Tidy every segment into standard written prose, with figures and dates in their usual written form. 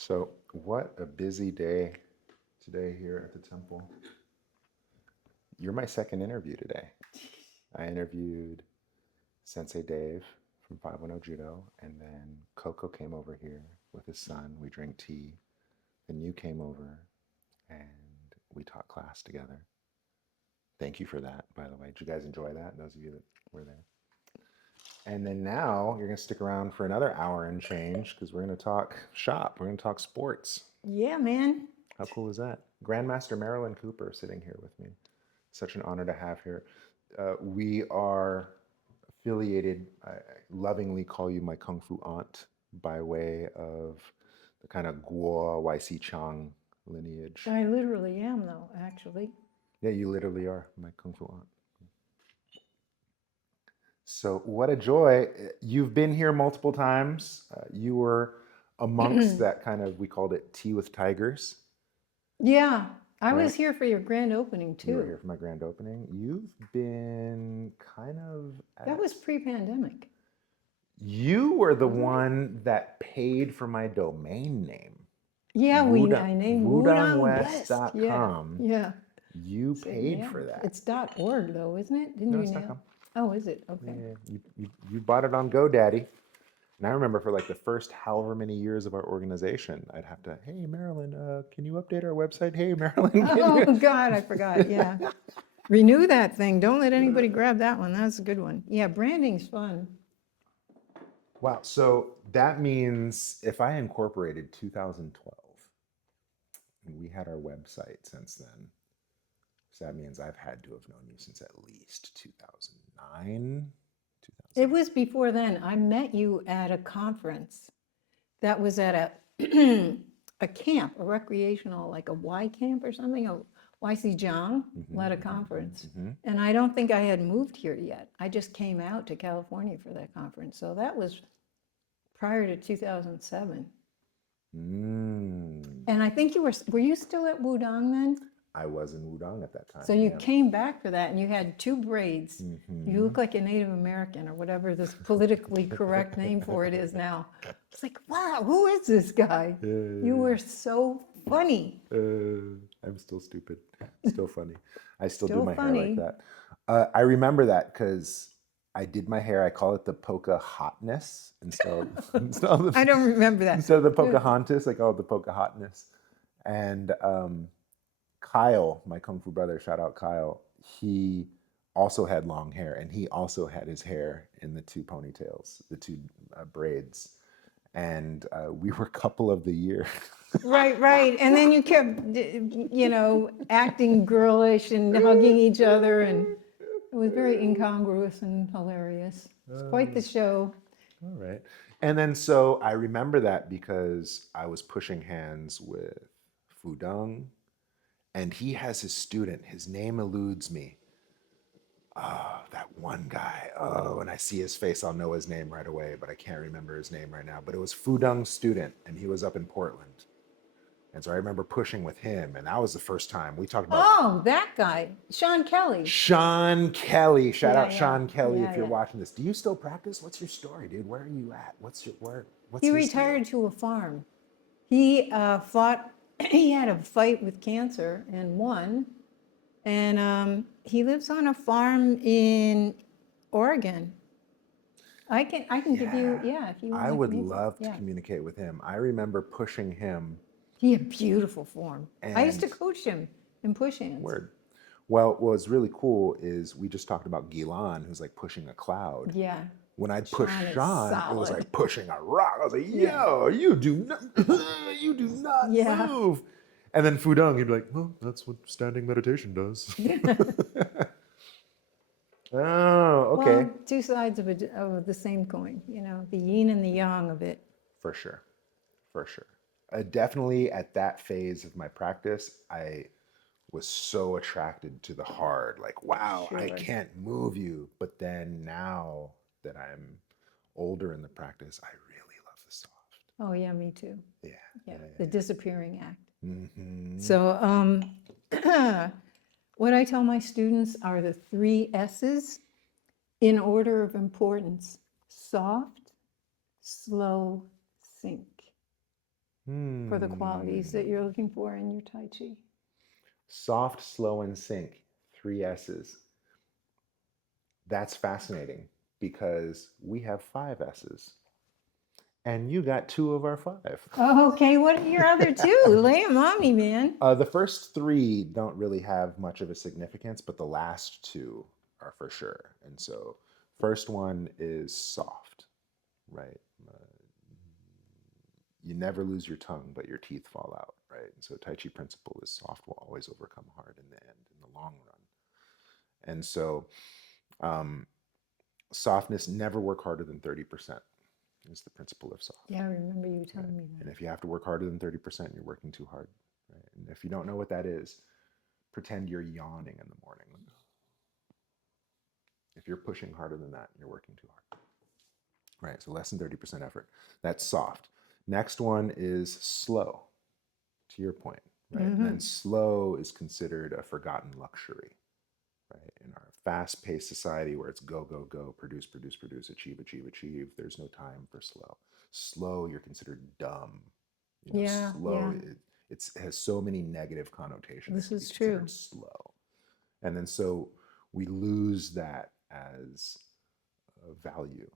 So, what a busy day today here at the temple. You're my second interview today. I interviewed Sensei Dave from 510 Judo, and then Coco came over here with his son. We drank tea. Then you came over and we taught class together. Thank you for that, by the way. Did you guys enjoy that? Those of you that were there. And then now you're going to stick around for another hour and change because we're going to talk shop. We're going to talk sports. Yeah, man. How cool is that? Grandmaster Marilyn Cooper sitting here with me. Such an honor to have here. We are affiliated. I lovingly call you my Kung Fu aunt by way of the kind of Guo YC Chang lineage. I literally am, though, actually. Yeah, you literally are my Kung Fu aunt. So, what a joy. You've been here multiple times. You were amongst that kind of, we called it Tea with Tigers. Yeah, I Right. was here for your grand opening, You were too. here for my grand opening. You've been kind of That was pre-pandemic. You were the Wasn't it? one that paid for my domain name. Yeah, I named Wudang West. Yeah, wudangwest.com. yeah. You So, paid yeah. for that. It's .org, though, isn't it? Didn't No, you it's nail? .com. Oh, is it? Okay. Yeah, you bought it on GoDaddy. And I remember for like the first however many years of our organization, I'd have to, hey, Marilyn, can you update our website? Hey, Marilyn. Can Oh, you? God, I forgot. Yeah. Renew that thing. Don't let anybody grab that one. That's a good one. Yeah, branding's fun. Wow. So that means if I incorporated 2012 and we had our website since then, so that means I've had to have known you since at least 2009. It was before then. I met you at a conference that was at a a camp, a recreational, like a Y camp or something. A YC Jiang led a conference. And I don't think I had moved here yet. I just came out to California for that conference. So that was prior to 2007. And I think were you still at Wudang then? I was in Wudong at that time. So you yeah. came back for that and you had two braids. You look like a Native American or whatever this politically correct name for it is now. It's like, wow, who is this guy? You were so funny. I'm still stupid. Still funny. I still do Still my hair funny. like that. I remember that because I did my hair. I call it the Pocahontas instead of I don't remember that. instead of the Pocahontas. I call it the Pocahontas. And Kyle, my Kung Fu brother, shout out Kyle, he also had long hair and he also had his hair in the two ponytails, the two braids. And we were couple of the year. Right, right. And then you kept, acting girlish and hugging each other. And it was very incongruous and hilarious. It's quite the show. All right. And then so I remember that because I was pushing hands with Fudong and he has his student. His name eludes me. Oh, that one guy. Oh, when I see his face, I'll know his name right away, but I can't remember his name right now. But it was Fudong's student and he was up in Portland. And so I remember pushing with him, and that was the first time we talked about Oh, that guy, Sean Kelly. Sean Kelly. Shout Yeah, out yeah. Sean Kelly Yeah, if you're yeah. watching this. Do you still practice? What's your story, dude? Where are you at? What's He his deal? retired to a farm. He fought, he had a fight with cancer and won. And he lives on a farm in Oregon. I can give you, if you want I to would communicate. love to Yeah. communicate with him. I remember pushing him. He had beautiful form. I used to And- coach him in push hands. Word. Well, what was really cool is we just talked about Gilan, who's like pushing a cloud. Yeah. When I'd push Sean is Sean, it was solid. like pushing a rock. I was like, yo, you do not, you do not Yeah. move. And then Fudong, he'd be like, well, that's what standing meditation does. Oh, okay. Well, two sides of the same coin, the yin and the yang of it. For sure. For sure. Definitely at that phase of my practice, I was so attracted to the hard. Like, wow, I Sure. can't move you. But then now that I'm older in the practice, I really love the soft. Oh, yeah, me too. Yeah. Yeah, the disappearing act. Mm-hmm. So what I tell my students are the 3 S's in order of importance: soft, slow, sink. for the qualities that Hmm. you're looking for in your Tai Chi? Soft, slow, and sync. 3 S's. That's fascinating because we have 5 S's. And you got 2 of our 5. Oh, okay, what are your other two? Lay 'em on me, man. The first 3 don't really have much of a significance, but the last 2 are for sure. And so, first one is soft, right? Uh, you never lose your tongue, but your teeth fall out, right? And so, Tai Chi principle is soft will always overcome hard in the end, in the long run. And so, um, softness, never work harder than 30% is the principle of soft. Yeah, I remember you Right? telling me And that. if you have to work harder than 30%, you're working too hard. Right? And if you don't know what that is, pretend you're yawning in the morning. If you're pushing harder than that, you're working too hard. Right? So less than 30% effort. That's soft. Next one is slow, to your point. Right? And then slow is considered a forgotten luxury. Right? In our fast-paced society where it's go, go, go, produce, produce, produce, achieve, achieve, achieve, there's no time for slow. Slow, you're considered dumb. Yeah, Slow, yeah, it has so many negative connotations this to be is true. considered slow. And then so we lose that as a value.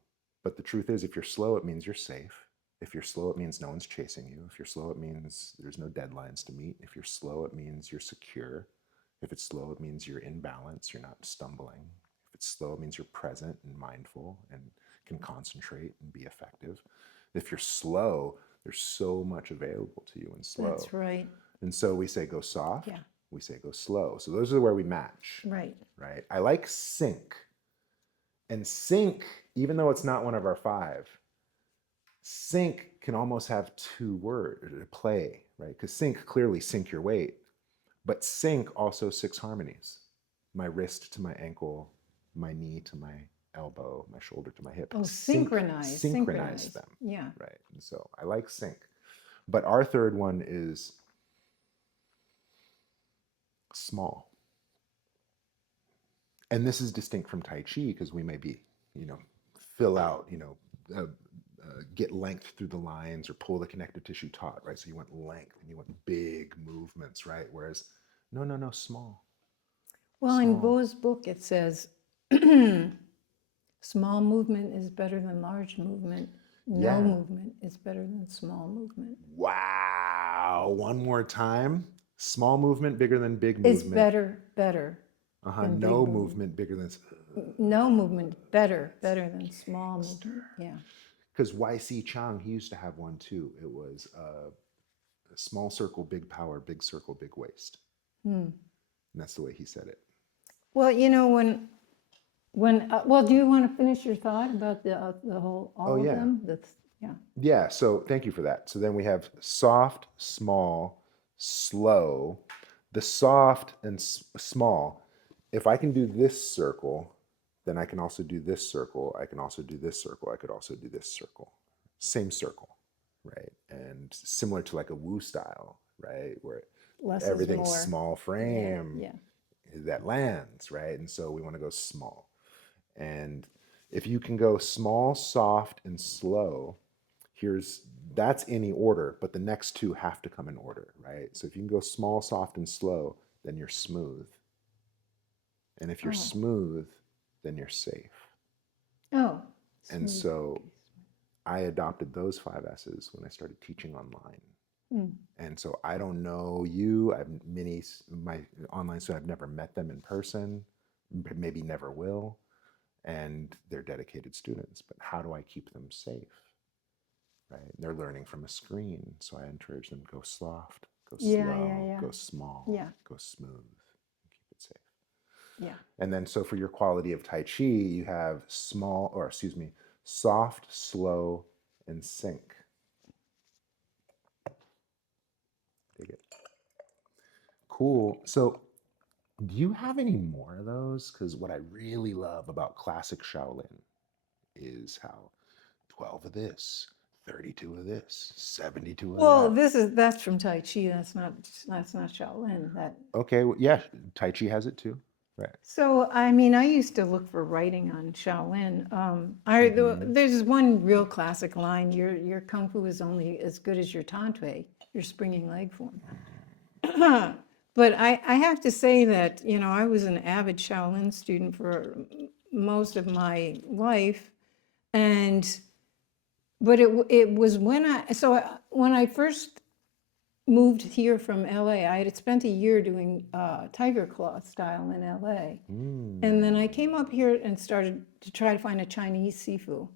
But the truth is, if you're slow, it means you're safe. If you're slow, it means no one's chasing you. If you're slow, it means there's no deadlines to meet. If you're slow, it means you're secure. If it's slow, it means you're in balance, you're not stumbling. If it's slow, it means you're present and mindful and can concentrate and be effective. If you're slow, there's so much available to you in slow. That's right. And so we say go soft, Yeah, we say go slow. So those are where we match, right. right? I like sync. And sync, even though it's not one of our 5, sync can almost have 2 words, play, right? Because sync, clearly sync your weight, but sync also 6 harmonies. My wrist to my ankle, my knee to my elbow, my shoulder to my hip. Oh, Synchronize synchronize. them, Yeah. right? And so I like sync. But our third one is small. And this is distinct from Tai Chi because we may be, fill out, get length through the lines or pull the connective tissue taut, right? So you want length and you want big movements, right? Whereas, no, no, no, small. Well, in Small. Bo's book, it says small movement is better than large movement. No Yeah. movement is better than small movement. Wow. One more time. Small movement bigger than big It's movement. better than big No movement. movement bigger than. No movement better than small movement. Yeah. Because Y.C. Chang, he used to have one too. It was a small circle, big power, big circle, big waist. And that's the way he said it. Well, well, do you want to finish your thought about the whole all of yeah. them? That's yeah. Yeah, so thank you for that. So then we have soft, small, slow. The soft and small, if I can do this circle, then I can also do this circle. I can also do this circle. I could also do this circle. Same circle, right? And similar to like a Wu style, right? Where Less is everything's more. small frame Yeah. that lands, right? And so we want to go small. And if you can go small, soft, and slow, that's any order, but the next 2 have to come in order, right? So if you can go small, soft, and slow, then you're smooth. And if you're smooth, then you're safe. Oh. And so I adopted those 5 S's when I started teaching online. And so I don't know you. I have my online students, I've never met them in person, maybe never will. And they're dedicated students, but how do I keep them safe? Right? They're learning from a screen. So I encourage them go soft, go slow, go small, go smooth, and keep it safe. Yeah. And then so for your quality of Tai Chi, you have soft, slow, and sync. Dig it. Cool. So do you have any more of those? Because what I really love about classic Shaolin is how 12 of this, 32 of this, 72 of Well, that. that's from Tai Chi. That's not Shaolin. Okay, well, yeah, Tai Chi has it too. Right. So, I mean, I used to look for writing on Shaolin. There's one real classic line: "Your kung fu is only as good as your tantui, your springing leg form." But I have to say that, I was an avid Shaolin student for most of my life, and it was when I first moved here from LA, I had spent a year doing tiger claw style in LA. And then I came up here and started to try to find a Chinese sifu.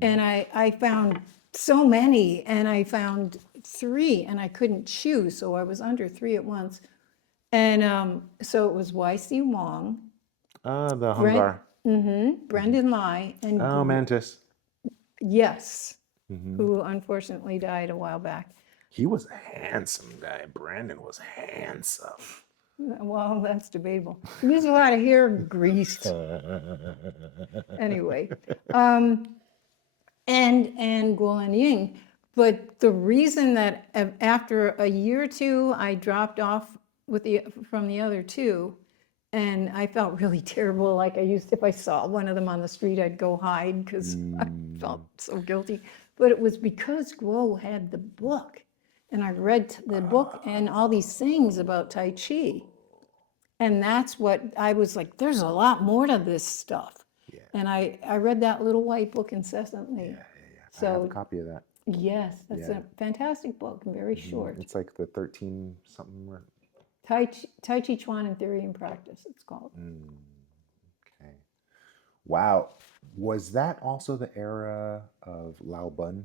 And I found so many, and I found three, and I couldn't choose, so I was under three at once. And so it was Y.C. Wong, The Brent, Hungar. Brendan Lai, and Oh, Mantis. yes, who unfortunately died a while back. He was a handsome guy. Brandon was handsome. Well, that's debatable. He was a lot of hair greased. Anyway, and Guolan Ying. But the reason that after a year or two, I dropped off from the other two, and I felt really terrible. Like if I saw one of them on the street, I'd go hide because I felt so guilty. But it was because Guo had the book, and I read the book and all these things about Tai Chi. And that's what I was like, there's a lot more to this stuff. Yeah. And I read that little white book incessantly. Yeah. I have a So, copy of that. yes, that's a fantastic book, and very short. It's like the 13 something. Tai Chi Chuan in Theory and Practice, it's called. Okay. Wow. Was that also the era of Lao Bun?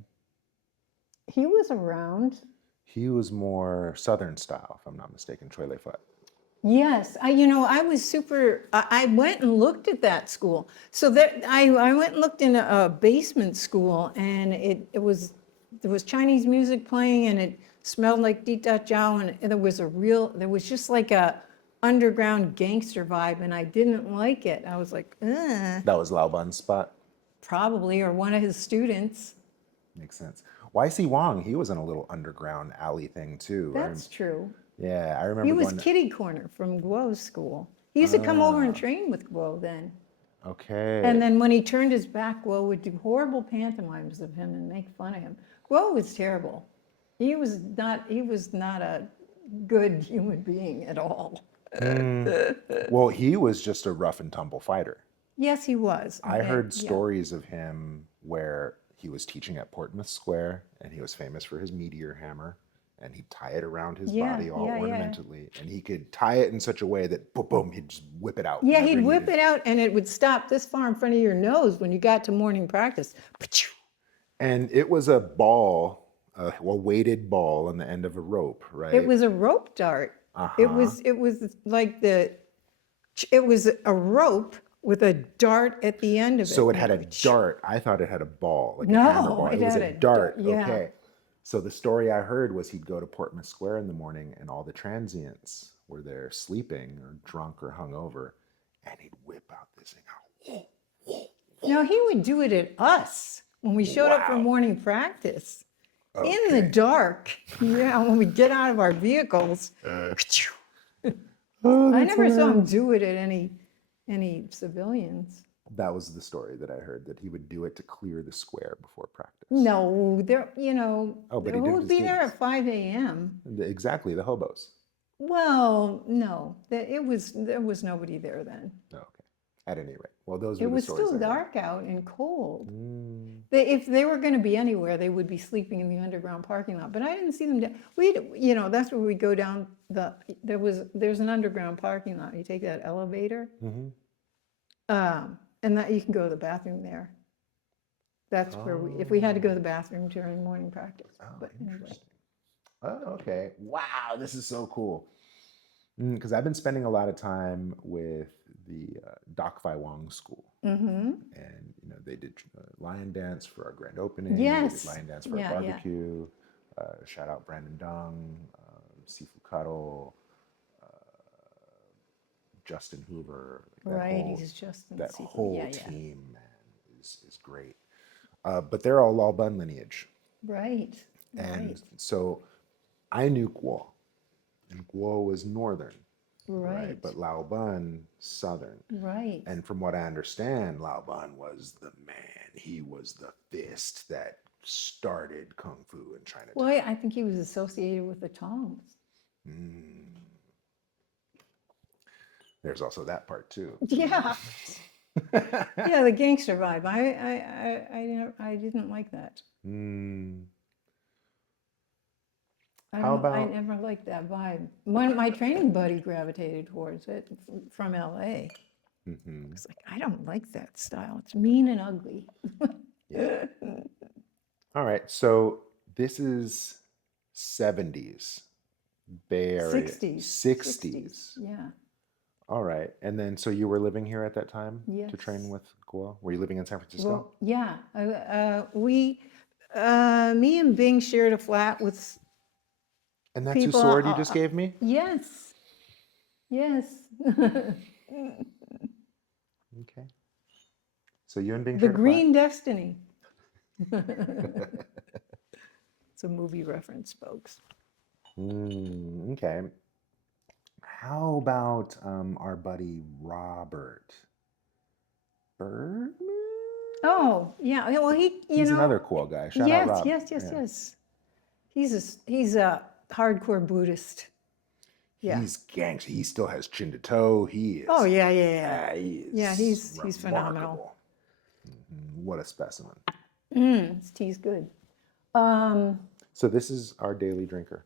He was around. He was more Southern style, if I'm not mistaken, Choi Lei Fut. Yes, I was super, I went and looked at that school. So that I went and looked in a basement school, and there was Chinese music playing, and it smelled like Di Da Jiao, and there was just like a underground gangster vibe, and I didn't like it. I was like, ugh, That was Lao Bun's spot. probably, or one of his students. Makes sense. Y.C. Wong, he was in a little underground alley thing too. That's true. Yeah, I remember He was going to, kitty corner from Guo's school. He used to come over and train with Guo then. okay. And then when he turned his back, Guo would do horrible pantomimes of him and make fun of him. Guo was terrible. He was not a good human being at all. Well, he was just a rough and tumble fighter. Yes, he was. I heard Yeah. stories of him where he was teaching at Portsmouth Square, and he was famous for his meteor hammer, and he'd tie it around his body all ornamentally, and he could tie it in such a way that boom, boom, he'd just whip it out. Yeah, he'd whip it out, and it would stop this far in front of your nose when you got to morning practice. And it was a ball, a weighted ball on the end of a rope, right? It was a rope dart. It was like it was a rope with a dart at the end of it. So it had a dart. I thought it had a ball, like No, a hammer ball. it It was had a a dart. yeah. Okay. So the story I heard was he'd go to Portsmouth Square in the morning, and all the transients were there sleeping or drunk or hungover, and he'd whip out this thing. No, he would do it at us when we showed up for Wow. morning practice. In the dark. Yeah, when we get out of our vehicles. I never saw him do it at any civilians. That was the story that I heard, that he would do it to clear the square before practice. No, Oh, but he did who it would to be there students. at 5 a.m.? Exactly, the hobos. Well, no, there was nobody there then. Oh, okay. At any rate. Well, those were It the was stories still I heard. dark out and cold. Mm. If they were going to be anywhere, they would be sleeping in the underground parking lot. But I didn't see them. That's where we go down there's an underground parking lot. You take that elevator, and that you can go to the bathroom there. That's where if we had to go to the bathroom during morning practice. Oh, But anyway. interesting. Oh, okay. Wow, this is so cool. Because I've been spending a lot of time with the Doc Phi Wong School. Mm-hmm. And, they did lion dance for our grand opening. Yes. They did lion dance for Yeah, our yeah. barbecue. Shout out Brandon Dung, Sifu Cuddle, Justin Hoover. Like Right, he's just in that Sequel. whole Yeah, yeah. team, man, is great. But they're all Lao Bun lineage. Right. And right. so I knew Guo, and Guo was northern. Right. But Lao Ban, Southern. Right. And from what I understand, Lao Ban was the man. He was the fist that started Kung Fu in Chinatown. Well, I think he was associated with the Tongs. Mm. There's also that part too. Yeah. Yeah, the gangster vibe. I didn't like that. Mm. I How don't. I about never liked that vibe. My training buddy gravitated towards it from LA. Mhm. It's like I don't like that style. It's mean and ugly. Yeah. All right. So this is 70s Bay Area. 60s. 60s. Yeah. All right. And then so you were living here at that time to train Yes. with Guo? Were you living in San Francisco? Well, yeah. Me and Bing shared a flat with And that's people. whose sword you just gave me? Yes. Yes. Okay. So you and Bing The shared a flat? Green Destiny. It's a movie reference, folks. Okay. How about our buddy Robert Birdman? Oh, yeah. Well, He's another cool guy. Shout out yes, Rob. yes, yes, Yeah. yes. He's a hardcore Buddhist. Yeah. He's gangster. He still has chin to toe. He is. Oh, yeah, yeah, yeah. He is Yeah, he's phenomenal. remarkable. What a specimen. His tea's good. So this is our daily drinker.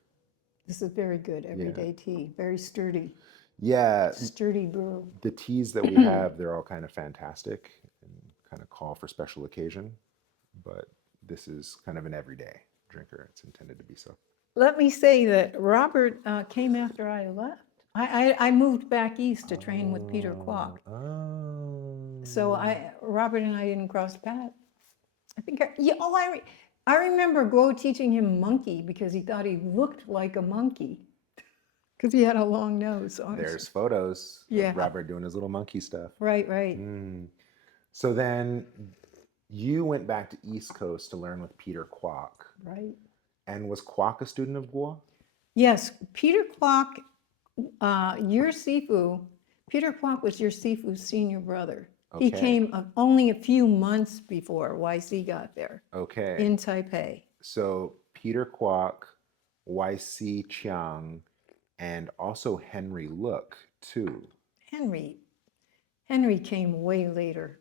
This is very good everyday tea. Very sturdy. Yeah. Sturdy brew. The teas that we have, they're all kind of fantastic and kind of call for special occasion. But this is kind of an everyday drinker. It's intended to be so. Let me say that Robert came after I left. I moved back east to train with Peter Kwok. So Robert and I didn't cross paths. I think, I remember Guo teaching him monkey because he thought he looked like a monkey because he had a long nose. So There's photos of Robert doing his little monkey stuff. Right, right. So then you went back to East Coast to learn with Peter Kwok. Right. And was Kwok a student of Guo? Yes, Peter Kwok, your Sifu, Peter Kwok was your Sifu's senior brother. Okay. He came only a few months before YC got there. Okay. In Taipei. So Peter Kwok, YC Chiang, and also Henry Look too. Henry came way later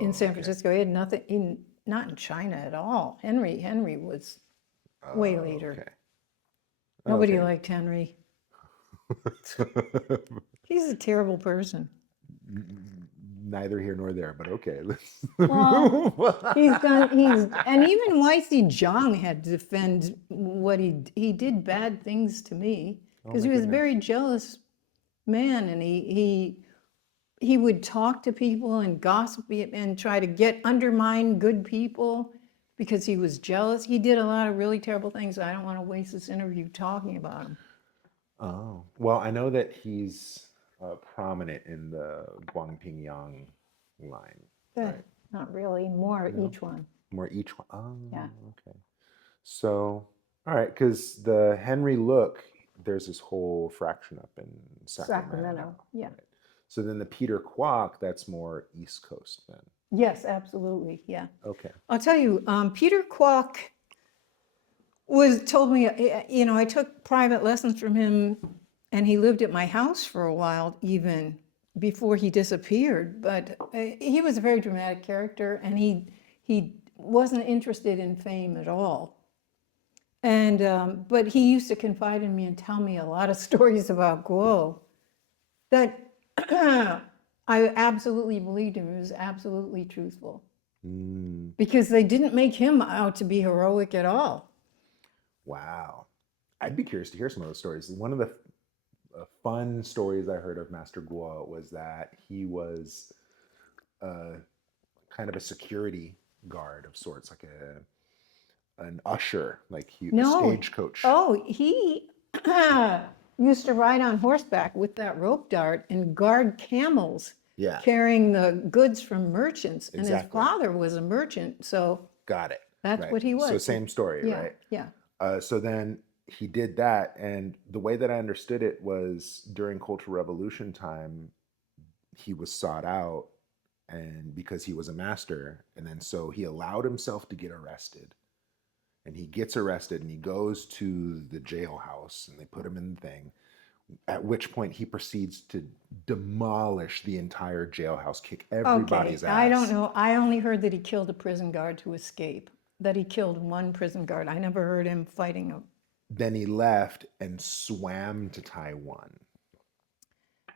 in San Francisco. He had nothing not in China at all. Henry was way later. Okay. Nobody liked Henry. He's a terrible person. Neither here nor there, but okay. Well, and even YC Zhang had to defend what he did bad things to me because he was a very jealous man, and he would talk to people and gossip and try to undermine good people because he was jealous. He did a lot of really terrible things. I don't want to waste this interview talking about him. Oh, well, I know that he's prominent in the Guangping Yang line. Right? Not really. More each one. More each one. Oh, yeah. Okay. So, all right, because the Henry Look, there's this whole fraction up in Sacramento. Yeah. Right. So then the Peter Kwok, that's more East Coast then. Yes, absolutely. Yeah. Okay. I'll tell you, Peter Kwok told me, I took private lessons from him, and he lived at my house for a while, even before he disappeared. But he was a very dramatic character, and he wasn't interested in fame at all. And but he used to confide in me and tell me a lot of stories about Guo that I absolutely believed him. He was absolutely truthful. Because they didn't make him out to be heroic at all. Wow. I'd be curious to hear some of those stories. One of the fun stories I heard of Master Guo was that he was kind of a security guard of sorts, like an usher, like a stagecoach. Oh, he used to ride on horseback with that rope dart and guard camels. Yeah. Carrying the goods from merchants. And his father was a merchant, so got it. That's what he was. So same story, yeah, right? Yeah. So then he did that, and the way that I understood it was during Cultural Revolution time, he was sought out, and because he was a master, and then so he allowed himself to get arrested, and he gets arrested, and he goes to the jailhouse, and they put him in the thing. At which point he proceeds to demolish the entire jailhouse, kick Okay, everybody's I don't ass. know. I only heard that he killed a prison guard to escape, that he killed one prison guard. I never heard him fighting a. Then he left and swam to Taiwan.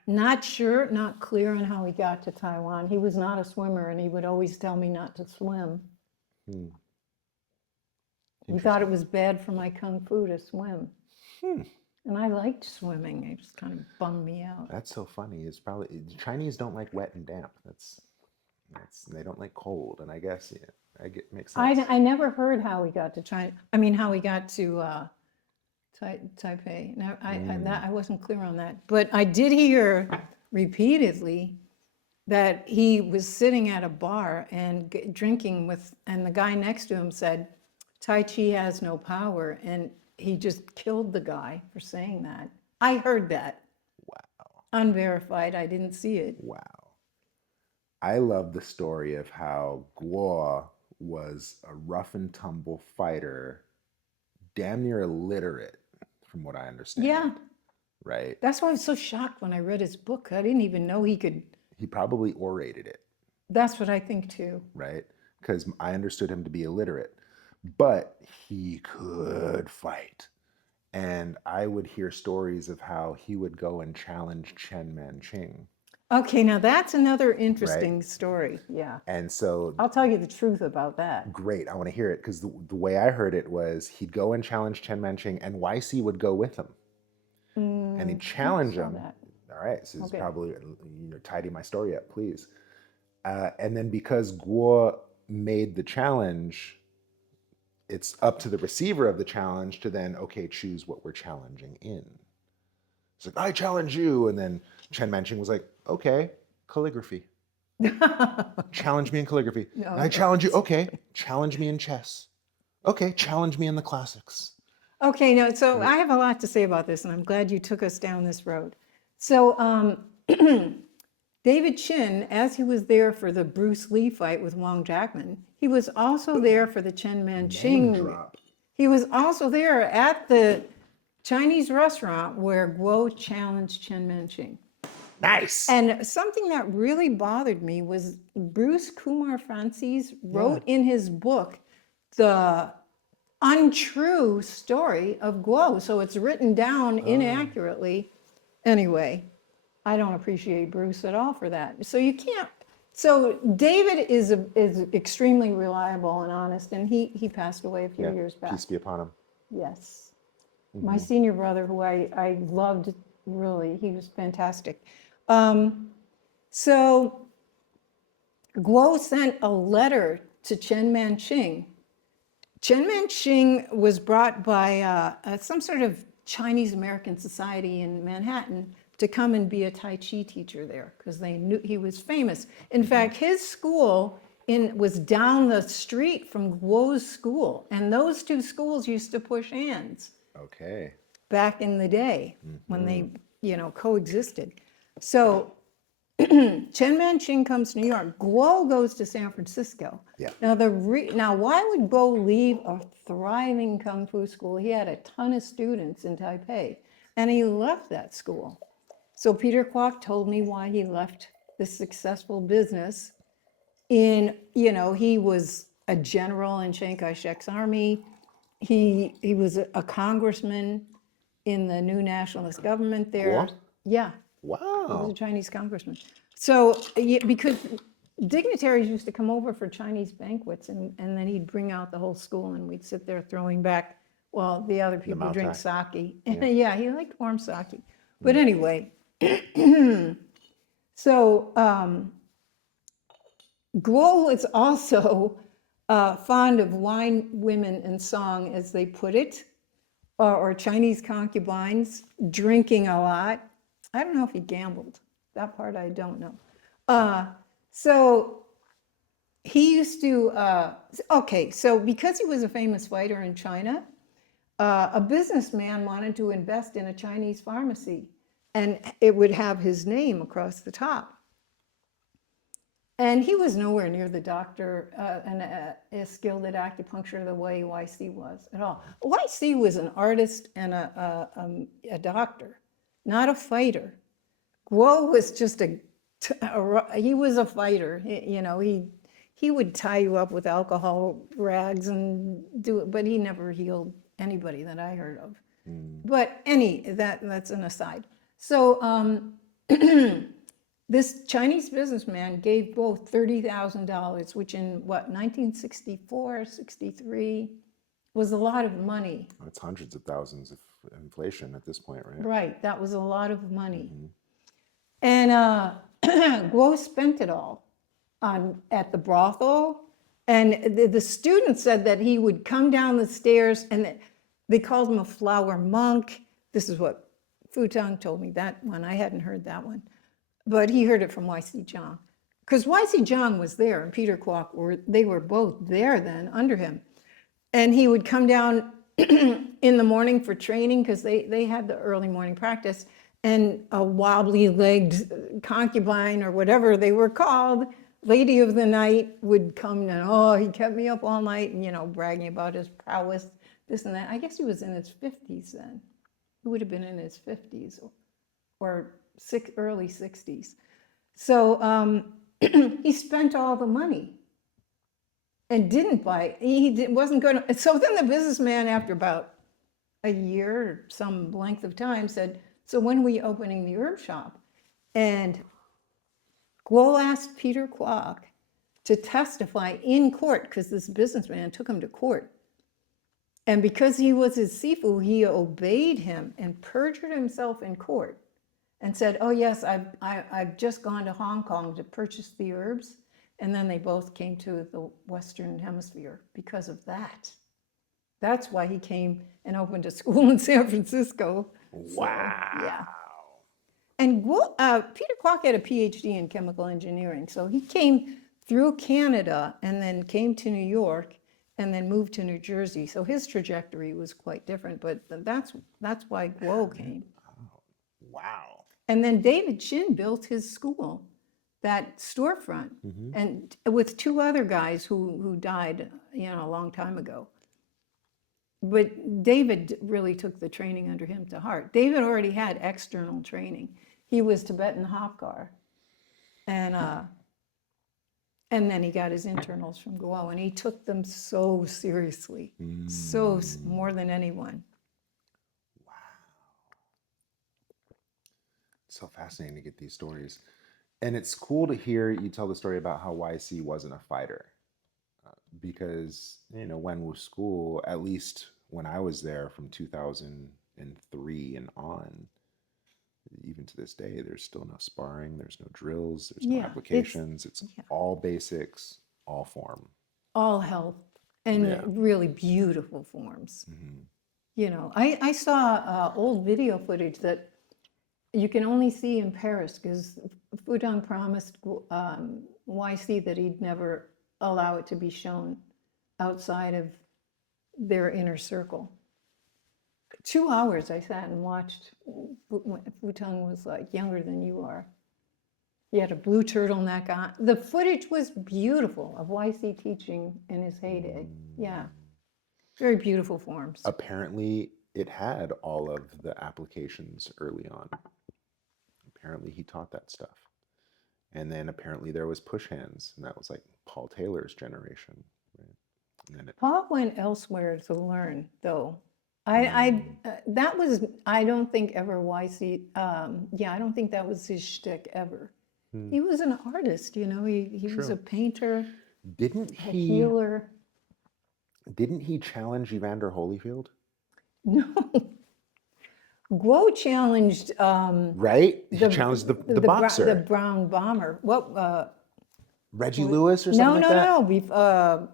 Not sure, not clear on how he got to Taiwan. He was not a swimmer, and he would always tell me not to swim. Hmm. He thought it was bad for my kung fu to swim. Hmm. And I liked swimming. It just kind of bummed me out. That's so funny. It's probably Chinese don't like wet and damp. That's they don't like cold, and I guess I get makes sense. I never heard how he got to China. I mean, how he got to Taipei. Now, I wasn't clear on that. But I did hear repeatedly that he was sitting at a bar and drinking with, and the guy next to him said, Tai Chi has no power. And he just killed the guy for saying that. I heard that. Wow. Unverified. I didn't see it. Wow. I love the story of how Guo was a rough and tumble fighter, damn near illiterate, from what I understand. Yeah. Right? That's why I was so shocked when I read his book. I didn't even know he could. He probably orated it. That's what I think too. Right? Because I understood him to be illiterate, but he could fight. And I would hear stories of how he would go and challenge Chen Manching. Okay, now that's another interesting story. Yeah. And so I'll tell you the truth about that. great, I want to hear it, because the way I heard it was he'd go and challenge Chen Manching, and YC would go with him. And he'd challenge him. that. All right, so it's Okay. probably, tidy my story up, please. And then because Guo made the challenge, it's up to the receiver of the challenge to then, okay, choose what we're challenging in. It's like, I challenge you. And then Chen Manching was like, okay, calligraphy. Challenge me in calligraphy. No, I challenge you. Okay, challenge me in chess. Okay, challenge me in the classics. Okay, no, so I have a lot to say about this, and I'm glad you took us down this road. So David Chin, as he was there for the Bruce Lee fight with Wang Jackman, he was also there for the Chen Manching. Name drop. He was also there at the Chinese restaurant where Guo challenged Chen Manching. Nice. And something that really bothered me was Bruce Kumar Francis wrote in his book the untrue story of Guo. So it's written down inaccurately. Anyway, I don't appreciate Bruce at all for that. So you can't. So David is extremely reliable and honest, and he passed away a few years back. Peace be upon him. Yes. My senior brother, who I loved, really, he was fantastic. So Guo sent a letter to Chen Manching. Chen Manching was brought by some sort of Chinese American society in Manhattan to come and be a Tai Chi teacher there because they knew he was famous. In fact, his school was down the street from Guo's school, and those two schools used to push hands Okay. back in the day when they, coexisted. So Chen Manching comes to New York. Guo goes to San Francisco. Yeah. Now now why would Guo leave a thriving kung fu school? He had a ton of students in Taipei, and he left that school. So Peter Kwok told me why he left this successful business. He was a general in Chiang Kai-shek's army. He was a congressman in the new nationalist government there. What? Yeah, he was Wow. a Chinese congressman. So because dignitaries used to come over for Chinese banquets, and then he'd bring out the whole school, and we'd sit there throwing back, well, the other people drink Mao sake. Yeah, he liked warm sake. But anyway, so Guo is also fond of wine, women, and song, as they put it, or Chinese concubines, drinking a lot. I don't know if he gambled. That part I don't know. So he used to, so because he was a famous fighter in China, a businessman wanted to invest in a Chinese pharmacy, and it would have his name across the top. And he was nowhere near the doctor and as skilled at acupuncture the way YC was at all. YC was an artist and a doctor, not a fighter. Guo was just he was a fighter. He would tie you up with alcohol rags and do it, but he never healed anybody that I heard of. But that's an aside. So this Chinese businessman gave both $30,000, which in 1964, 63, was a lot of money. It's hundreds of thousands of inflation at this point, right? Right, that was a lot of money. And Guo spent it all at the brothel. And the students said that he would come down the stairs, and they called him a flower monk. This is what Fu Tang told me, that one. I hadn't heard that one. But he heard it from Y.C. Jiang. Because Y.C. Jiang was there, and Peter Kwok, they were both there then under him. And he would come down in the morning for training, because they had the early morning practice, and a wobbly-legged concubine, or whatever they were called, lady of the night, would come and, he kept me up all night, and, bragging about his prowess, this and that. I guess he was in his 50s then. He would have been in his 50s or early 60s. So he spent all the money and didn't buy. Wasn't going to. So then the businessman, after about a year or some length of time, said, "So when are we opening the herb shop?" And Guo asked Peter Kwok to testify in court, because this businessman took him to court. And because he was his sifu, he obeyed him and perjured himself in court and said, "Oh yes, I've just gone to Hong Kong to purchase the herbs." And then they both came to the Western Hemisphere because of that. That's why he came and opened a school in San Francisco. Wow. So, yeah. And Peter Kwok had a PhD in chemical engineering. So he came through Canada and then came to New York and then moved to New Jersey. So his trajectory was quite different, but that's why Guo came. Oh, wow. And then David Chin built his school, that storefront, and with two other guys who died, a long time ago. But David really took the training under him to heart. David already had external training. He was Tibetan Hopkar, and then he got his internals from Guo, and he took them so seriously, more than anyone. Wow. It's so fascinating to get these stories. And it's cool to hear you tell the story about how YC wasn't a fighter. Because, when was school, at least when I was there from 2003 and on, even to this day, there's still no sparring, there's no drills, there's no applications. It's all basics, all form. All health, and really beautiful forms. I saw old video footage that you can only see in Paris, because Fu Tang promised YC that he'd never allow it to be shown outside of their inner circle. 2 hours I sat and watched. Fu Tang was like younger than you are. He had a blue turtleneck on. The footage was beautiful of YC teaching in his heyday. Yeah, very beautiful forms. Apparently, it had all of the applications early on. Apparently, he taught that stuff. And then apparently there was push hands, and that was like Paul Taylor's generation. Right? And Paul went elsewhere to learn, though. I don't think ever YC. I don't think that was his shtick ever. He was an artist, he was a painter. Didn't a healer. Didn't he challenge Evander Holyfield? No. Guo challenged. Right? He challenged the boxer. The brown bomber. What? Reggie Lewis or something like that?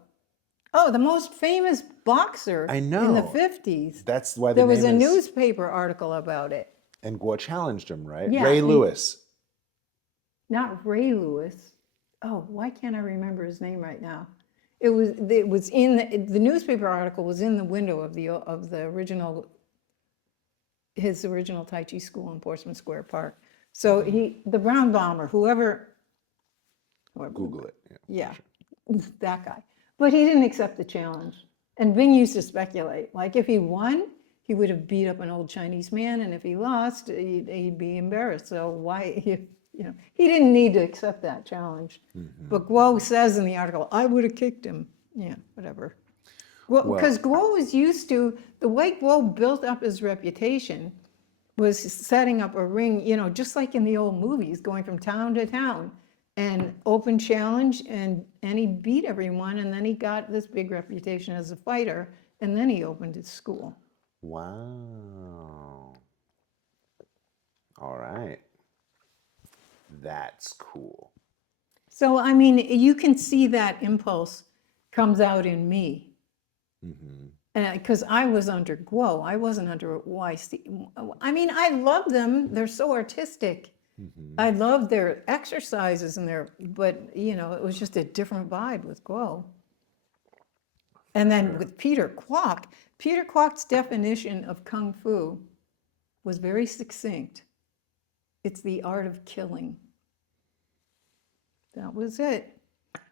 No. The most famous boxer I know. in the 50s. That's why there was a newspaper article about it. And Guo challenged him, right? Yeah, Ray Lewis. Not Ray Lewis. Oh, why can't I remember his name right now? It was in the newspaper article was in the window of the original, his original Tai Chi school in Portsmouth Square Park. So the Brown Bomber, whoever Google it. yeah, that guy. But he didn't accept the challenge. And Bing used to speculate, like if he won, he would have beat up an old Chinese man, and if he lost, he'd be embarrassed. So why, he didn't need to accept that challenge. But Guo says in the article, I would have kicked him. Yeah, whatever. Well, because Guo was used to, the way Guo built up his reputation was setting up a ring, just like in the old movies, going from town to town and open challenge, and he beat everyone, and then he got this big reputation as a fighter, and then he opened his school. Wow. All right. That's cool. So, I mean, you can see that impulse comes out in me. Because I was under Guo, I wasn't under YC. I mean, I love them. They're so artistic. I love their exercises but it was just a different vibe with Guo. And then with Peter Kwok's definition of Kung Fu was very succinct. It's the art of killing. That was it.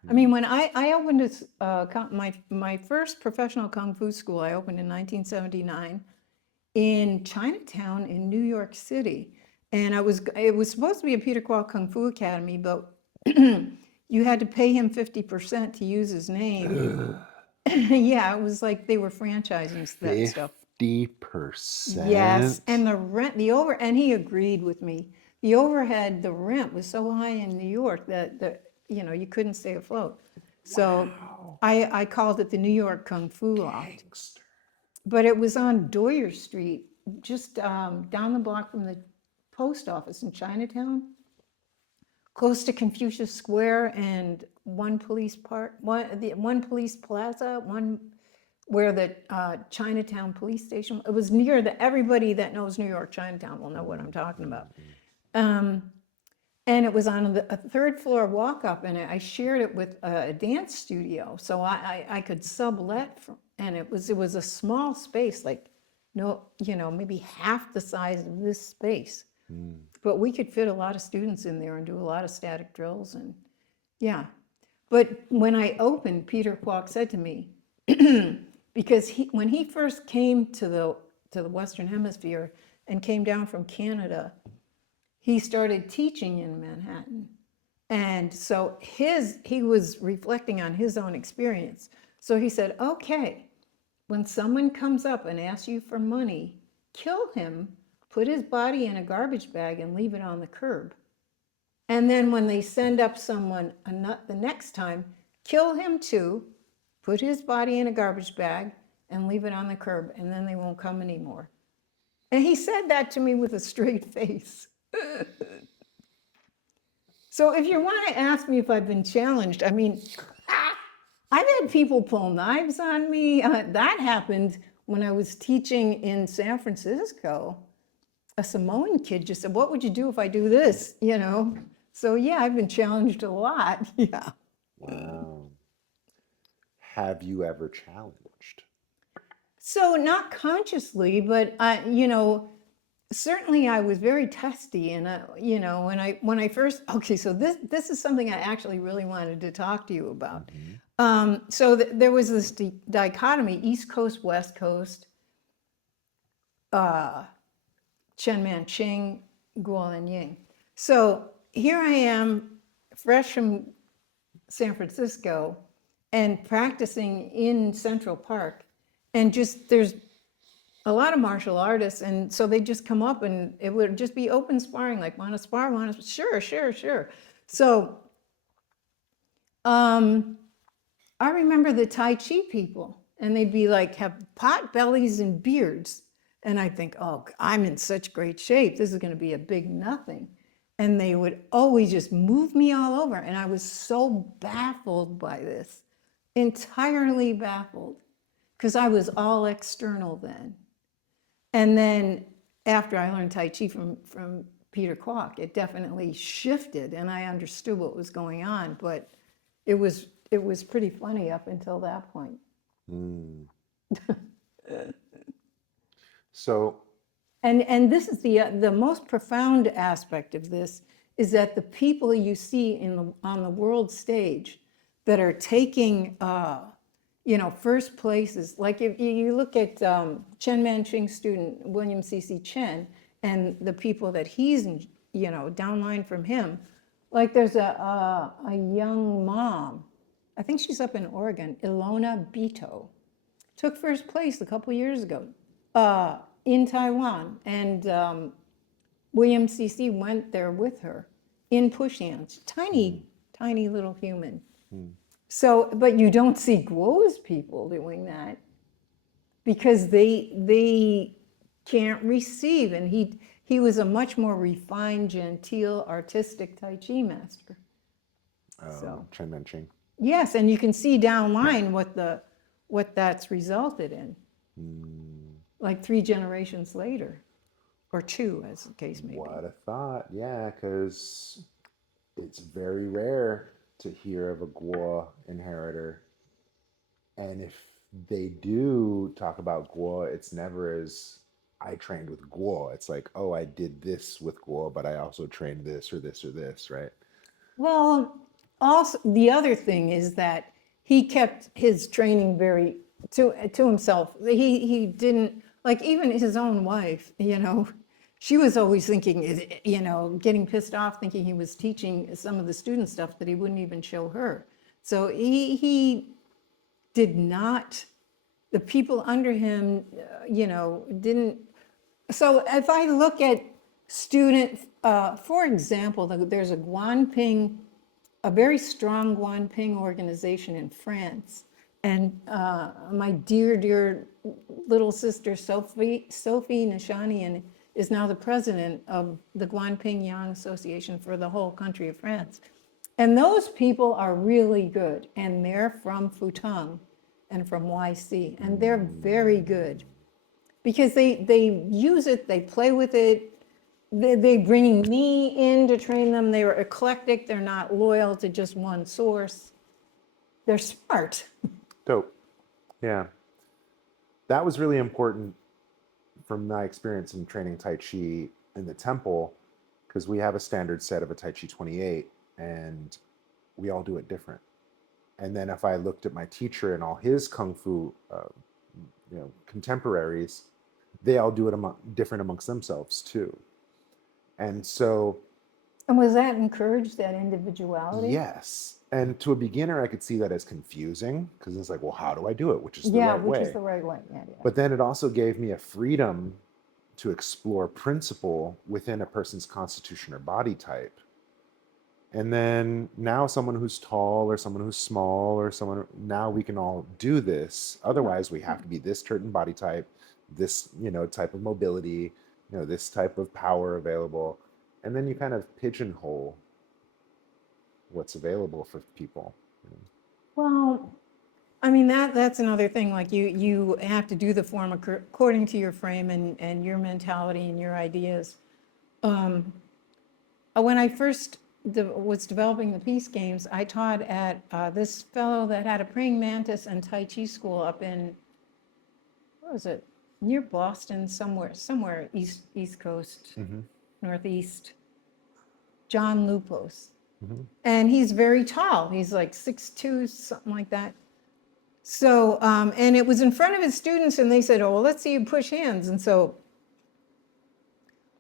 I mean, when I opened my first professional Kung Fu school, I opened in 1979 in Chinatown in New York City. And it was supposed to be a Peter Kwok Kung Fu Academy, but you had to pay him 50% to use his name. Yeah, it was like they were franchising that stuff. 50%? Yes, and the rent, and he agreed with me. The overhead, the rent was so high in New York that you couldn't stay afloat. So I called it the New York Kung Fu Loft. But it was on Doyer Street, just down the block from the post office in Chinatown, close to Confucius Square and one police plaza, where the Chinatown police station. It was near everybody that knows New York Chinatown will know what I'm talking about. And it was on a third floor walk up, and I shared it with a dance studio, so I could sublet, and it was a small space, like maybe half the size of this space, but we could fit a lot of students in there and do a lot of static drills, and yeah. But when I opened, Peter Kwok said to me, because when he first came to the Western Hemisphere and came down from Canada, he started teaching in Manhattan. And so he was reflecting on his own experience. So he said, okay, when someone comes up and asks you for money, kill him, put his body in a garbage bag and leave it on the curb. And then when they send up someone the next time, kill him too, put his body in a garbage bag and leave it on the curb, and then they won't come anymore. And he said that to me with a straight face. So if you want to ask me if I've been challenged, I mean, I've had people pull knives on me. That happened when I was teaching in San Francisco. A Samoan kid just said, what would you do if I do this? So yeah, I've been challenged a lot. Yeah. Wow. Have you ever challenged? So not consciously, but certainly I was very testy, and when I first, okay, so this is something I actually really wanted to talk to you about. So there was this dichotomy: East Coast, West Coast, Chen Manqing, Guo and Ying. So here I am, fresh from San Francisco, and practicing in Central Park, and there's a lot of martial artists, and so they just come up and it would just be open sparring, like, want to spar, sure. So I remember the Tai Chi people, and they'd be like, have pot bellies and beards, and I'd think, oh, I'm in such great shape, this is going to be a big nothing. And they would always just move me all over, and I was so baffled by this, entirely baffled, because I was all external then. And then after I learned Tai Chi from Peter Kwok, it definitely shifted, and I understood what was going on. But it was it was pretty funny up until that point. Mm. So, And this is the most profound aspect of this is that the people you see on the world stage that are taking, first places, like if you look at Chen Manching's student, William C.C. Chen, and the people that he's, downline from him, like there's a young mom, I think she's up in Oregon, Ilona Bito, took first place a couple years ago in Taiwan, and William C.C. went there with her in push hands, tiny, tiny little human. So, but you don't see Guo's people doing that because they can't receive, and he was a much more refined, genteel, artistic Tai Chi master. So Chen Menching. yes, and you can see down line what that's resulted in, like 3 generations later, or 2, as the case may be. What a thought. Yeah, because it's very rare to hear of a Guo inheritor. And if they do talk about Guo, it's never as I trained with Guo. It's like, oh, I did this with Guo, but I also trained this or this or this, right? Well, also the other thing is that he kept his training very to himself. He didn't like even his own wife. She was always thinking, getting pissed off, thinking he was teaching some of the student stuff that he wouldn't even show her. So he did not. The people under him, didn't. So if I look at student, for example, there's a very strong Guanping organization in France. And my dear, dear little sister, Sophie Nishanian, is now the president of the Guanping Yang Association for the whole country of France. And those people are really good. And they're from Futang and from YC. And they're very good because they use it, they play with it. They bringing me in to train them. They are eclectic. They're not loyal to just one source. They're smart. Dope. Yeah. That was really important from my experience in training Tai Chi in the temple, because we have a standard set of a Tai Chi 28 and we all do it different. And then if I looked at my teacher and all his Kung Fu contemporaries, they all do it different amongst themselves too. And so, And was that encouraged, that individuality? yes. And to a beginner, I could see that as confusing because it's like, well, how do I do it? Which is the right way? Which is the right way. Yeah. But then it also gave me a freedom to explore principle within a person's constitution or body type. And then now someone who's tall or someone who's small or someone, now we can all do this. Otherwise, we have to be this certain body type, this, type of mobility, this type of power available. And then you kind of pigeonhole what's available for people. Well, I mean, that's another thing. Like you have to do the form according to your frame and your mentality and your ideas. When I first was developing the Peace Games, I taught at this fellow that had a praying mantis and Tai Chi school up in, where was it? Near Boston, somewhere East Coast, Northeast. John Lupos. And he's very tall. He's like 6'2", something like that. So, and it was in front of his students, and they said, oh, well, let's see you push hands. And so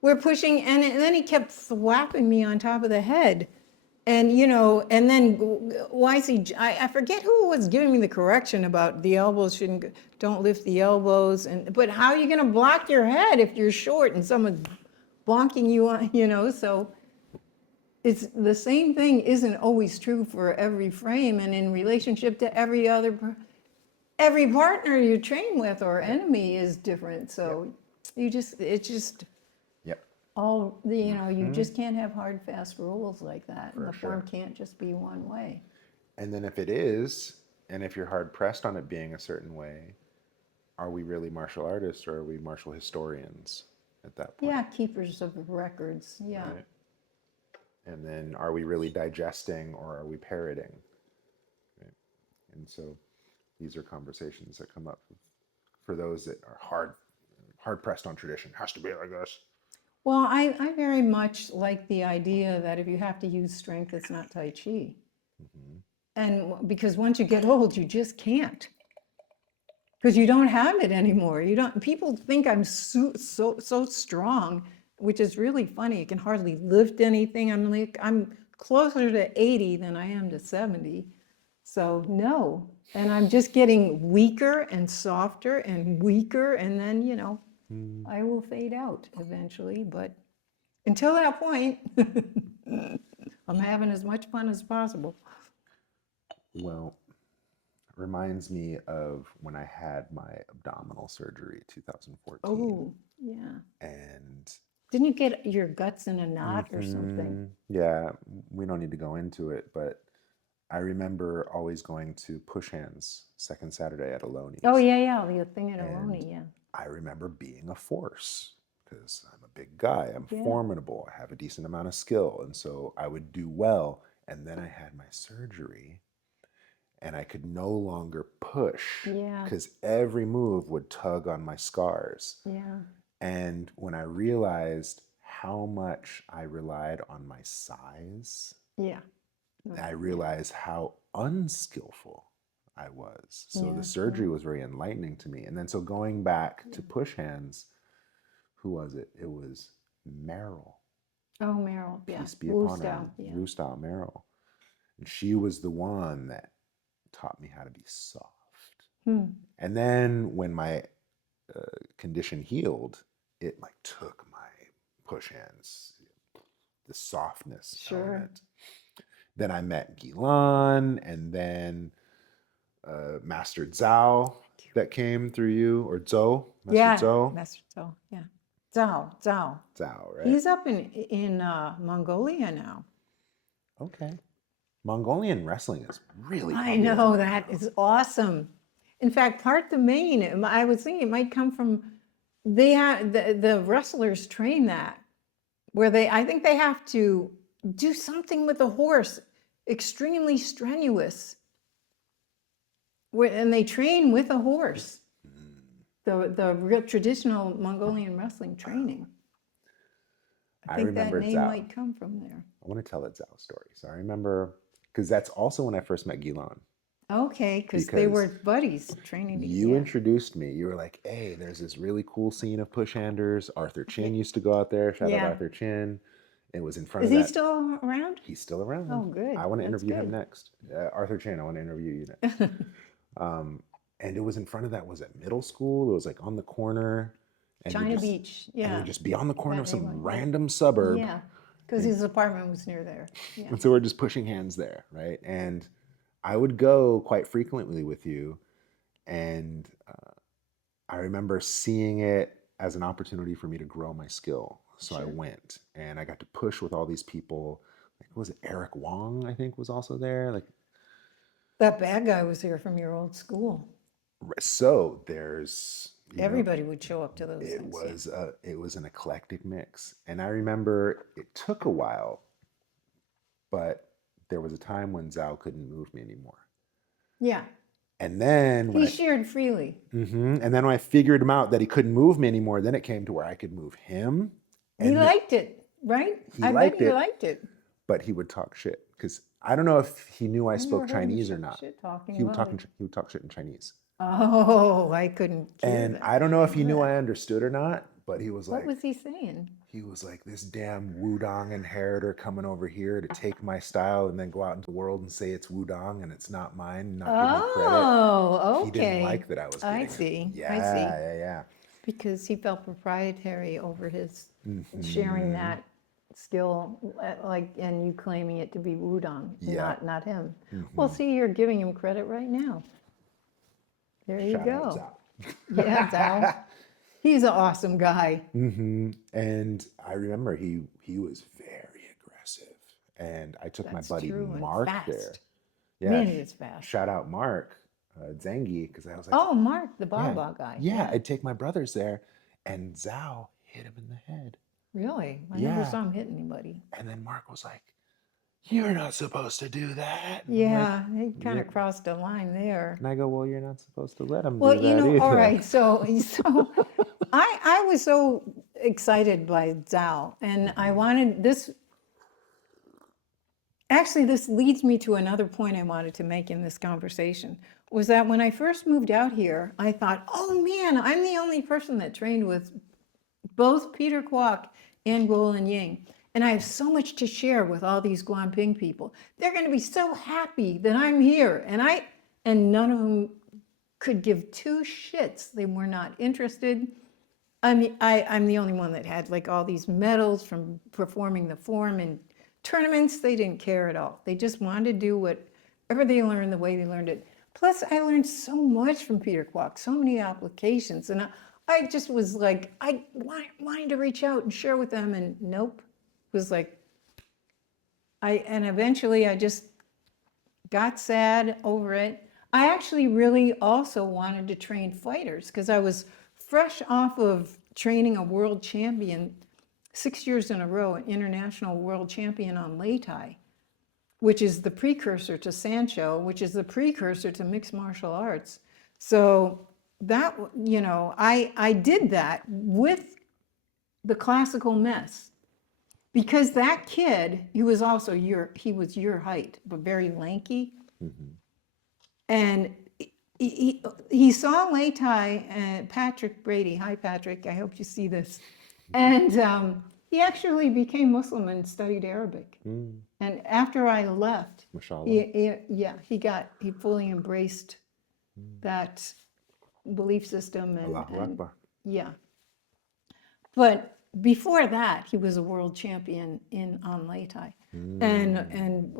we're pushing, and then he kept thwapping me on top of the head. And, and then I forget who was giving me the correction about the elbows don't lift the elbows. But how are you going to block your head if you're short and someone's bonking you on, so it's the same thing isn't always true for every frame and in relationship to every partner you train with or enemy is different. So it's just Yep. all, you just can't have hard, fast rules like that. For And the form sure. can't just be one way. And then if it is, and if you're hard pressed on it being a certain way, are we really martial artists or are we martial historians at that point? Yeah, keepers of records. Yeah. Right? And then are we really digesting or are we parroting? Right? And so these are conversations that come up for those that are hard pressed on tradition. Has to be like this. Well, I very much like the idea that if you have to use strength, it's not Tai Chi. Mm-hmm. And because once you get old, you just can't. Because you don't have it anymore. You don't. People think I'm so strong, which is really funny. I can hardly lift anything. I'm closer to 80 than I am to 70. So no, and I'm just getting weaker and softer and weaker, and then I will fade out eventually. But until that point, I'm having as much fun as possible. Well, reminds me of when I had my abdominal surgery, 2014, Oh, yeah. and Didn't you get your guts in a knot or something? yeah, we don't need to go into it, but I remember always going to push hands second Saturday at Aloni's. Oh, yeah, the thing at And Aroni, yeah. I remember being a force because I'm a big guy. I'm Yeah. formidable. I have a decent amount of skill. And so I would do well. And then I had my surgery and I could no longer push Yeah, because every move would tug on my scars. yeah, And when I realized how much I relied on my size, yeah. I realized how unskillful I was. So Yeah, the surgery was very enlightening to me. And then so going back to push hands, who was it? It was Meryl. Oh, Meryl, yeah. Peace be upon her. Style, yeah. Wu style Meryl. And she was the one that taught me how to be soft. And then when my condition healed, it like took my push hands, the softness element. Then I met Gilan, and then Master Zhao that came through you, or Zhou, Master Zhou. Master Zhou, yeah. Zhao. Zhao, right? He's up in Mongolia now. Okay. Mongolian wrestling is really I popular know, right that now. is awesome. In fact, part the Maine, I was thinking it might come from, they have, the wrestlers train that, where I think they have to do something with the horse, extremely strenuous. And they train with a horse. The real traditional Mongolian wrestling training. I think that remember name Zhao. might come from there. I want to tell that Zhao story. So I remember, because that's also when I first met Gilan. Okay, because they were buddies training together. You introduced me. You were like, hey, there's this really cool scene of push-handers. Arthur Chin used to go out there. Shout out Arthur Chin. It was in front Is of that. he still around? He's still around. Oh, good. I want to That's interview him good. next. Arthur Chin, I want to interview you next. And it was in front of that, was it middle school? It was like on the corner. And China Beach, And it yeah. would just be on the corner That of some neighborhood, random suburb. Yeah, because his apartment was near there. Yeah. And so we're just pushing hands there, right? And I would go quite frequently with you. And I remember seeing it as an opportunity for me to grow my skill. So I went and I got to push with all these people. Like, was it Eric Wong, I think, was also there? Like, That bad guy was there from your old school. so there's Everybody would show up to those it things. was an eclectic mix. And I remember it took a while, but there was a time when Zhao couldn't move me anymore. Yeah. And then he shared freely. And then when I figured him out that he couldn't move me anymore, then it came to where I could move him. He liked it, right? I bet he liked it. But he would talk shit because I don't know if he knew I spoke Chinese or not. He would talk shit in Chinese. Oh, I couldn't hear And that. I don't know if he knew I understood or not, but he was like, what was he saying? He was like, this damn Wudong inheritor coming over here to take my style and then go out into the world and say it's Wudong and it's not mine, not give me credit. Oh, okay. He didn't like that I was getting I see. Yeah. Because he felt proprietary over his sharing that skill, like, and you claiming it to be Wudong, not him. Well, see, you're giving him credit right now. There you go. Yeah, Zhao. He's an awesome guy. And I remember he was very aggressive. And I took my buddy Mark there. Yeah, man, he was fast. Shout out Mark Zengi, because I was like, oh, Mark, the Baba guy. Yeah, I'd take my brothers there, and Zhao hit him in the head. Really? I never saw him hit anybody. And then Mark was like, you're not supposed to do that. And I'm like, Yeah, he kind "Yeah." of crossed a line there. And I go, well, you're not supposed to let him Well, do that all either. right. So I was so excited by Zhao, and I wanted this. Actually, this leads me to another point I wanted to make in this conversation. Was that when I first moved out here, I thought, oh man, I'm the only person that trained with both Peter Kwok and Roland Ying. And I have so much to share with all these Guanping people. They're going to be so happy that I'm here. And none of them could give two shits. They were not interested. I'm the only one that had like all these medals from performing the form in tournaments. They didn't care at all. They just wanted to do whatever they learned the way they learned it. Plus, I learned so much from Peter Kwok, so many applications. And I just was like, I wanted to reach out and share with them. And nope, it was like, and eventually I just got sad over it. I actually really also wanted to train fighters because I was fresh off of training a world champion 6 years in a row, an international world champion on Lei Tai, which is the precursor to Sancho, which is the precursor to mixed martial arts. So that, I did that with the classical mess because that kid, he was also your height, but very lanky. And he saw Lei Tai and Patrick Brady. Hi, Patrick. I hope you see this. And he actually became Muslim and studied Arabic. And after I left, Mashallah. he fully embraced that belief system. Allahu Akbar. Yeah. But before that, he was a world champion on Lei Tai. And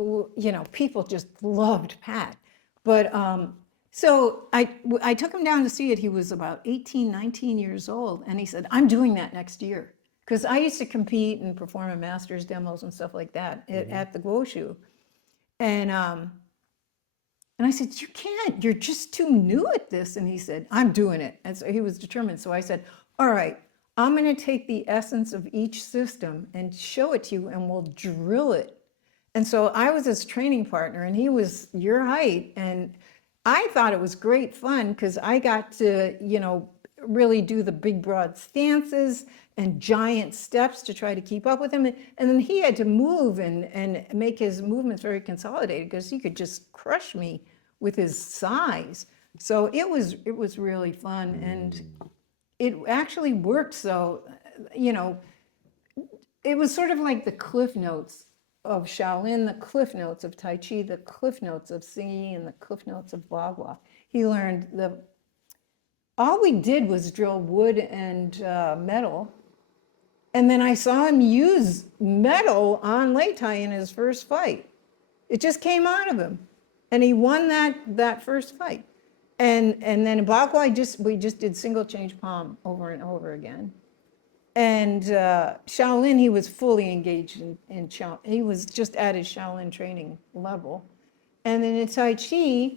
people just loved Pat. But so I took him down to see it. He was about 18, 19 years old. And he said, I'm doing that next year. Because I used to compete and perform at masters demos and stuff like that at the Guoshu. And I said, you can't, you're just too new at this. And he said, I'm doing it. And so he was determined. So I said, all right, I'm going to take the essence of each system and show it to you and we'll drill it. And so I was his training partner and he was your height. And I thought it was great fun because I got to, really do the big broad stances and giant steps to try to keep up with him. And then he had to move and make his movements very consolidated because he could just crush me with his size. So it was really fun and it actually worked. So, it was sort of like the cliff notes of Shaolin, the cliff notes of Tai Chi, the cliff notes of singing, and the cliff notes of Bagua. He learned all we did was drill wood and metal. And then I saw him use metal on Lei Tai in his first fight. It just came out of him. And he won that first fight. And then in Bagua, we just did single change palm over and over again. And Shaolin, he was fully engaged in Shaolin. He was just at his Shaolin training level. And then in Tai Chi,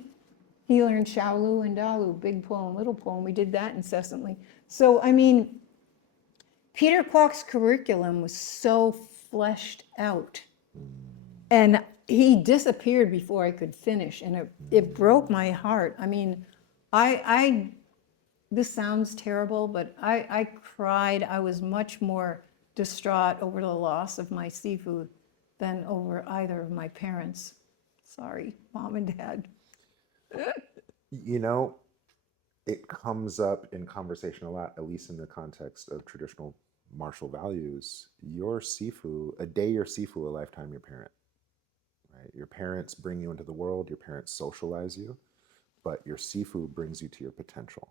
he learned Shaolu and Dalu, big pull and little pull, and we did that incessantly. So, Peter Kwok's curriculum was so fleshed out. And he disappeared before I could finish, and it broke my heart. This sounds terrible, but I cried. I was much more distraught over the loss of my Sifu than over either of my parents. Sorry, Mom and Dad. It comes up in conversation a lot, at least in the context of traditional martial values. Your Sifu, a day your Sifu, a lifetime your parent. Right? Your parents bring you into the world, your parents socialize you, but your Sifu brings you to your potential.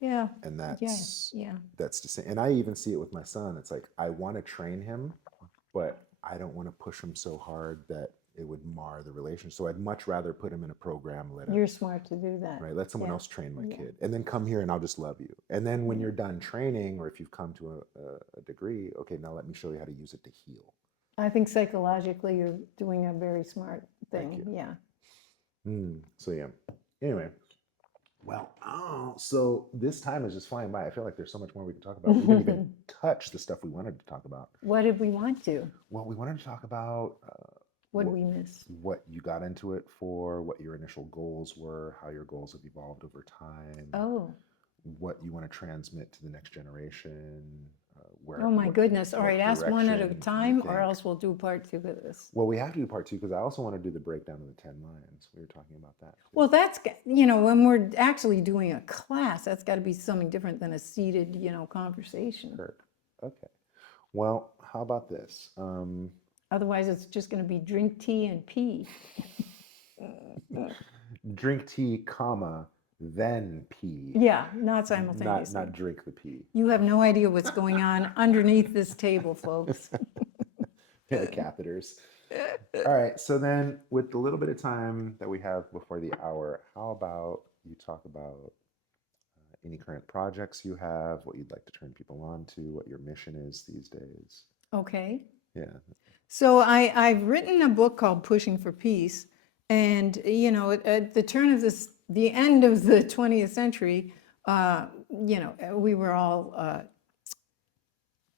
Yeah. And that's to say, and I even see it with my son. It's like, I want to train him, but I don't want to push him so hard that it would mar the relationship. So I'd much rather put him in a program. You're smart to do that. Right. Let someone else train my kid and then come here and I'll just love you. And then when you're done training, or if you've come to a degree, okay, now let me show you how to use it to heal. I think psychologically you're doing a very smart thing. Yeah. So yeah. Anyway. Well, so this time is just flying by. I feel like there's so much more we can talk about. We didn't even touch the stuff we wanted to talk about. What did we want to? Well, we wanted to talk about What did we miss? what you got into it for, what your initial goals were, how your goals have evolved over time, Oh, what you want to transmit to the next generation, oh my goodness. All what right, ask one at a direction you time, or think. else we'll do part two of this. Well, we have to do part two because I also want to do the breakdown of the 10 lines. We were talking about that too. Well, when we're actually doing a class, that's got to be something different than a seated, conversation. Sure. Okay. Well, how about this? Otherwise, it's just going to be drink tea and pee. Drink tea, comma, then pee. Yeah, not simultaneously. Not drink the pee. You have no idea what's going on underneath this table, folks. Yeah, catheters. All right. So then, with the little bit of time that we have before the hour, how about you talk about any current projects you have, what you'd like to turn people on to, what your mission is these days? Okay. Yeah. So I've written a book called Pushing for Peace. And, at the end of the 20th century, we were all,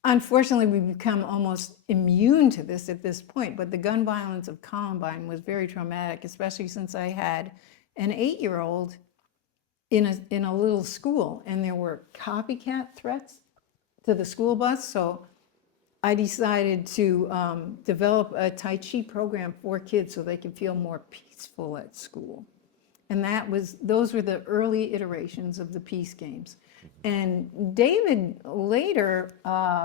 unfortunately, we've become almost immune to this at this point. But the gun violence of Columbine was very traumatic, especially since I had an 8-year-old in a little school, and there were copycat threats to the school bus. So I decided to develop a Tai Chi program for kids so they could feel more peaceful at school. And those were the early iterations of the peace games. And David later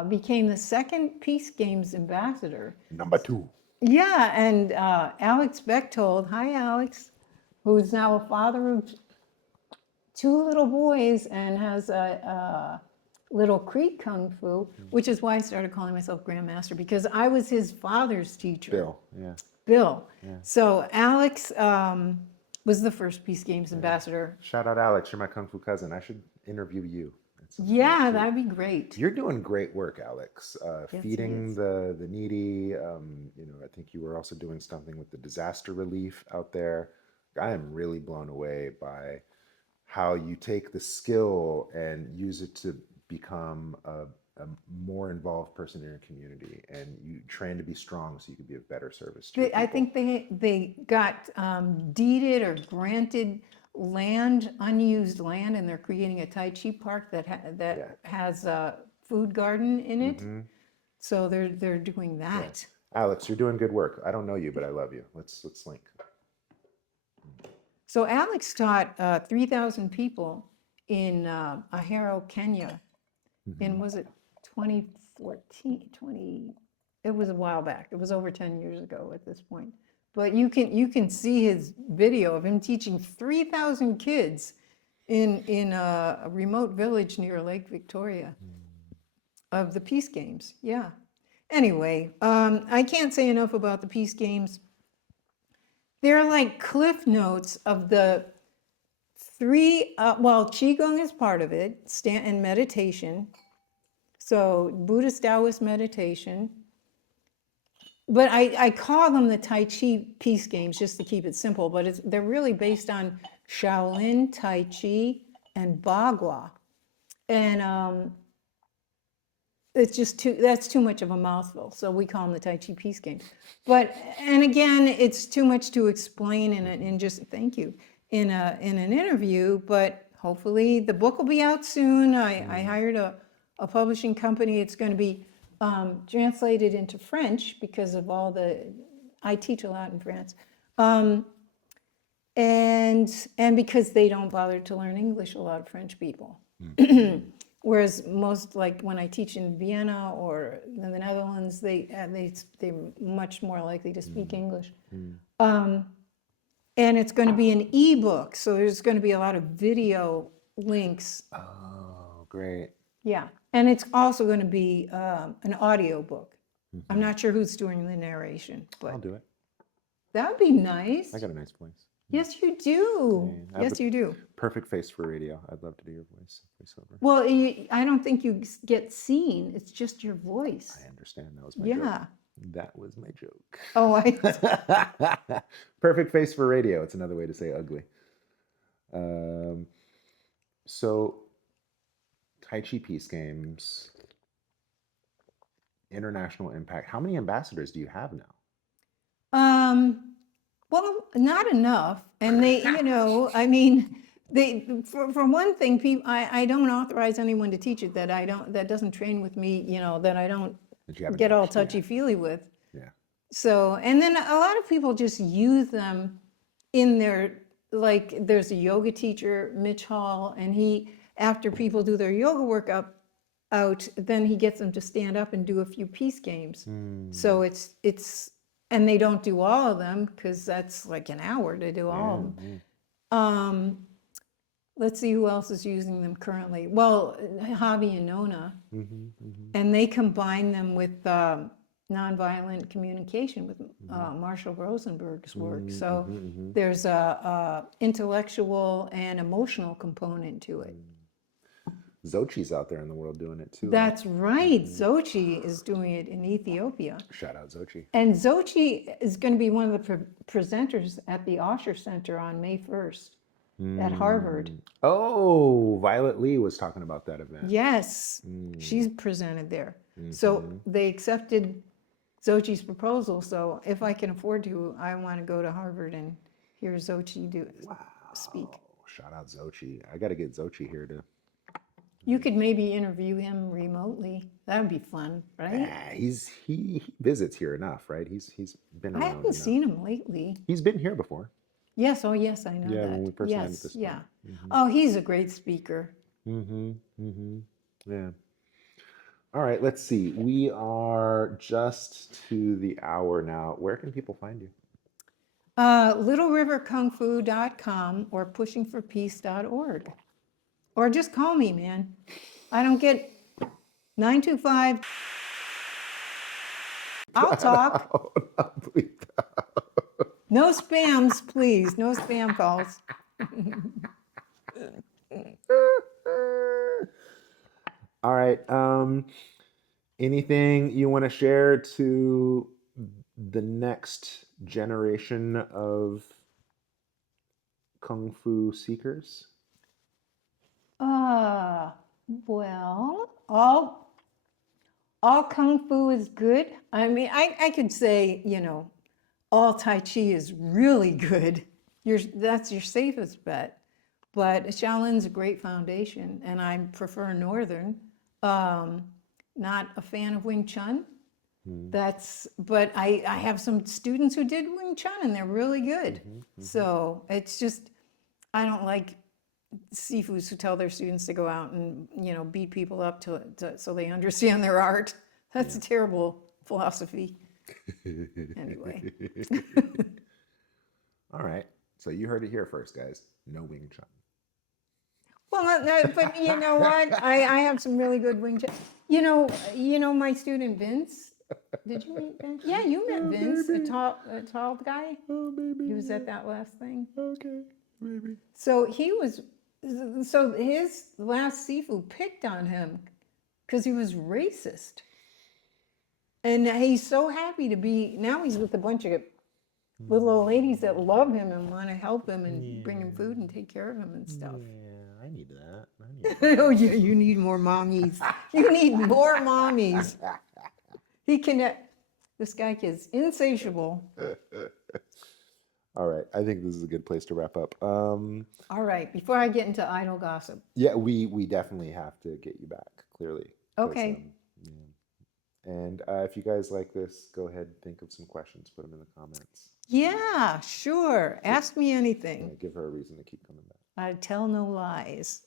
became the second peace games ambassador. Number 2. Yeah, and Alex Bechtold, hi Alex, who's now a father of 2 little boys and has a Little Creek Kung Fu, which is why I started calling myself Grandmaster, because I was his father's teacher. Bill. Yeah. Bill. Yeah. So Alex was the first Peace Games ambassador. Shout out, Alex. You're my Kung Fu cousin. I should interview you. Yeah, that'd be great. You're doing great work, Alex. Yes, Feeding the needy. I think you were also doing something with the disaster relief out there. I am really blown away by how you take the skill and use it to become a more involved person in your community, and you train to be strong so you can be of better service to I people. think they got deeded or granted unused land, and they're creating a Tai Chi park that has a food garden in it. Mhm. So they're doing that. Alex, you're doing good work. I don't know you, but I love you. Let's link. So Alex taught 3,000 people in Ahero, Kenya, in, was it 2014? It was a while back. It was over 10 years ago at this point. But you can see his video of him teaching 3,000 kids in a remote village near Lake Victoria of the Peace Games. Yeah. Anyway, I can't say enough about the Peace Games. They're like cliff notes of the 3, Qigong is part of it, and meditation. So Buddhist Taoist meditation. But I call them the Tai Chi Peace Games just to keep it simple, but they're really based on Shaolin, Tai Chi, and Bagua. And that's too much of a mouthful, so we call them the Tai Chi Peace Games. And again, it's too much to explain thank you, in an interview, but hopefully the book will be out soon. I hired a publishing company. It's going to be translated into French because of I teach a lot in France. And because they don't bother to learn English, a lot of French people. Whereas most, like when I teach in Vienna or in the Netherlands, they're much more likely to speak English. And it's going to be an ebook, so there's going to be a lot of video links. Oh, great. Yeah, and it's also going to be an audio book. I'm not sure who's doing the narration, but I'll do it. that would be nice. I got a nice voice. Yes, you do. Yeah, Yes, you do. Perfect face for radio. I'd love to do your voiceover. Well, I don't think you get seen. It's just your voice. I understand. That was my joke. Yeah. That was my joke. Oh, Perfect face for radio. It's another way to say ugly. So, Tai Chi Peace Games, international impact. How many ambassadors do you have now? Well, not enough. And they, I mean, for one thing, I don't authorize anyone to teach it that doesn't train with me, that I don't That you haven't get all touched yet. touchy-feely with. Yeah. So, and then a lot of people just use them in their, like, there's a yoga teacher, Mitch Hall, and after people do their yoga workout, then he gets them to stand up and do a few peace games. So and they don't do all of them because that's like an hour to do all of them. Let's see who else is using them currently. Well, Javi and Nona, and they combine them with nonviolent communication with Marshall Rosenberg's work. So there's a intellectual and emotional component to it. Zochi's out there in the world doing it too. That's right. Zochi is doing it in Ethiopia. Shout out Zochi. And Zochi is going to be one of the presenters at the Osher Center on May 1st at Harvard. Oh, Violet Lee was talking about that event. Yes, she's presented there. So they accepted Zochi's proposal. So if I can afford to, I want to go to Harvard and hear Zochi speak. Shout out Zochi. I got to get Zochi here to. You could maybe interview him remotely. That would be fun, right? Yeah, he visits here enough, right? He's been around I haven't enough. seen him lately. He's been here before. Yes, oh yes, I know Yeah, that. when we first landed Yes, this yeah. time. Oh, he's a great speaker. Yeah. All right, let's see. We are just to the hour now. Where can people find you? LittleRiverKungFu.com or pushingforpeace.org. Or just call me, man. I don't get 925. I'll talk. Oh, no, please. No spams, please. No spam calls. All right. Anything you want to share to the next generation of Kung Fu seekers? Well, all Kung Fu is good. I mean, I could say, all Tai Chi is really good. That's your safest bet. But Shaolin's a great foundation, and I prefer Northern. Not a fan of Wing Chun. But I have some students who did Wing Chun, and they're really good. So it's just, I don't like Sifus who tell their students to go out and beat people up so they understand their art. That's a terrible philosophy. Anyway. All right. So you heard it here first, guys. No Wing Chun. Well, but you know what? I have some really good Wing Chun. You know my student Vince. Did you meet Vince? Yeah, you met Vince, a tall guy. Oh, maybe. He was at that last thing. Okay, maybe. So his last Sifu picked on him because he was racist. And he's so happy to be, now he's with a bunch of little old ladies that love him and want to help him and bring him food and take care of him and stuff. Yeah, I need that. Oh yeah, you need more mommies. You need more mommies. This guy is insatiable. All right, I think this is a good place to wrap up. All right, before I get into idle gossip. Yeah, we definitely have to get you back, clearly. Okay. Yeah. And if you guys like this, go ahead and think of some questions, put them in the comments. Yeah, sure. Ask me anything. Give her a reason to keep coming back. I tell no lies.